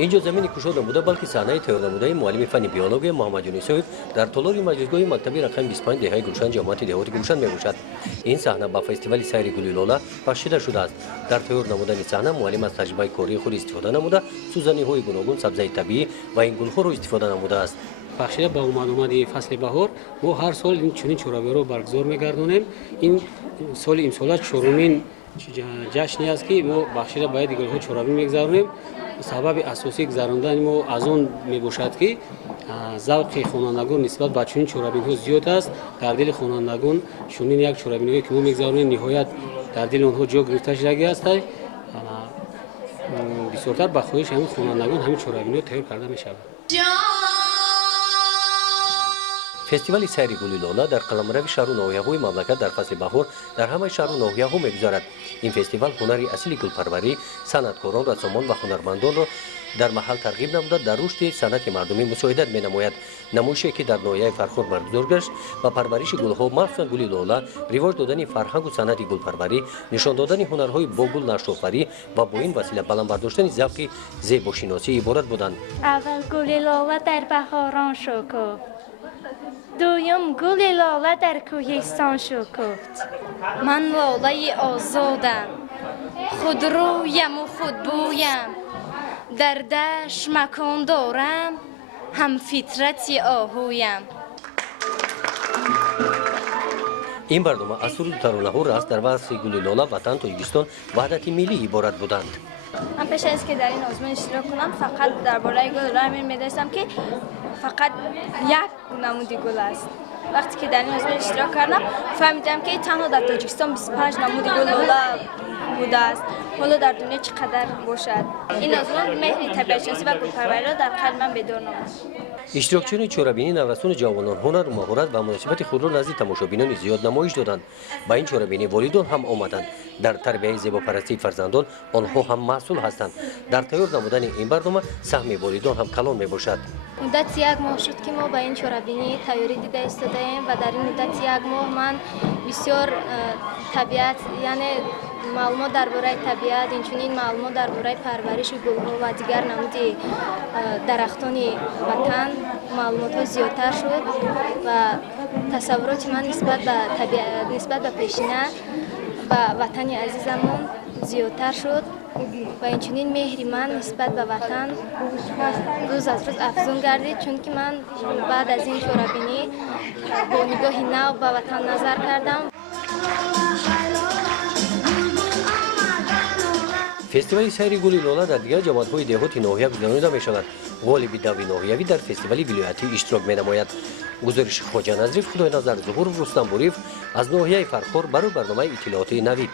اینجا زمین کشو نموده بلکه صحنه تئور نموده معلم فن بیولوژی محمد یونسوف در تالار مجلسگاه مکتبی رقم 25 دهه گلشن جماعت دهاتی گلشن میباشد. این صحنه با فستیوال سیر گل لاله پخشیده شده است. در تئور نمودن صحنه معلم از تجربه کاری خود استفاده نموده سوزنی های گوناگون سبزی طبیعی و این گلها رو استفاده نموده است. بخشیده با اومدن فصل بهار ما هر سال این چنین چورابی رو برگزار می‌گردونیم. این سال امسال چهارمین جشنی است که ما بخشیده باید گل‌ها چورابی می‌گذارونیم. سبب اساسی گذراندن ما از اون میباشد که ذوق خوانندگان نسبت به چنین چورابی‌ها زیاد است. در دل خوانندگان چنین یک چورابی که ما می‌گذارونیم نهایت در دل آنها جا گرفته شده است. بسیارتر به خواهش همین خوانندگان همین چورابی تهیه کرده می‌شود. فستیوال سیر گل لاله در قلمرو شهر و ناحیه‌های مملکت در فصل بهار در همه شهر و ناحیه‌ها می‌گذرد. این فستیوال هنری اصلی گلپروری، صنعتکاران، رسامان و هنرمندان را در محل ترغیب نموده در رشد صنعت مردمی مساعدت می‌نماید. نمایشی که در ناحیه فرخار برگزار گشت و پرورش گل‌ها مخصوصاً گل لاله، رواج دادن فرهنگ و صنعت گلپروری، نشان دادن هنرهای با گل نقش‌آفرینی و با این وسیله بلند برداشتن ذوق زیباشناسی عبارت بودند. اول گل لاله در بهاران شکفت. دویم گل لاله در کوهستان شکفت. من لاله آزادم، خودرویم و خودبویم، در دشت مکان دارم، هم فطرتی آهویم. این برنامه از سرود ترانه‌ها راست در وصف گل لاله وطن تاجیکستان وحدت ملی عبارت بودند. من پیش از که در این آزمون اشتراک کنم فقط درباره گل لاله می‌دانستم که فقط یک نمود گل است. وقتی که در این آزمون اشتراک کردم فهمیدم که تنها در تاجیکستان 25 نمود گل لاله بوده است. حالا در دنیا چقدر باشد. این آزمون مهر طبیعت‌شناسی و گلپروری را در قلب من بیدار نمود. اشتراکچیان چورابینی نوسان جوانان هنر و مهارت و مناسبت خود را نزد تماشابینان زیاد نمایش دادند. با این چورابینی والدان هم آمدند. در تربیت زیباپرستی فرزندان آنها هم مسئول هستند. در تیار نمودن این برنامه سهم والدان هم کلان میباشد. مدت یک ماه شد که ما با این چورابینی تیاری دیده ایستاده‌ایم و در این مدت یک ماه من بسیار طبیعت یعنی معلومات درباره طبیعت اینچنین معلومات درباره پرورش گل‌ها و دیگر نمود درختان وطن معلومات زیادتر شد و تصورات من نسبت به طبیعت نسبت به پیشینه و وطن عزیزمون زیادتر شد و اینچنین مهری من نسبت به وطن روز از روز افزون گردید چون که من بعد از این چورابینی با نگاه نو به وطن نظر کردم. فستیوال سیر گل لاله در دیگر جماعت‌های دهاتی ناحیه گذرانیده می‌شود. غالب داوی ناحیوی در فستیوال ولایتی اشتراک می‌نماید. گزارش خواجه نظریف خدای نظر ظهور رستم بوریف از ناحیه فرخار برای برنامه اطلاعاتی نوید.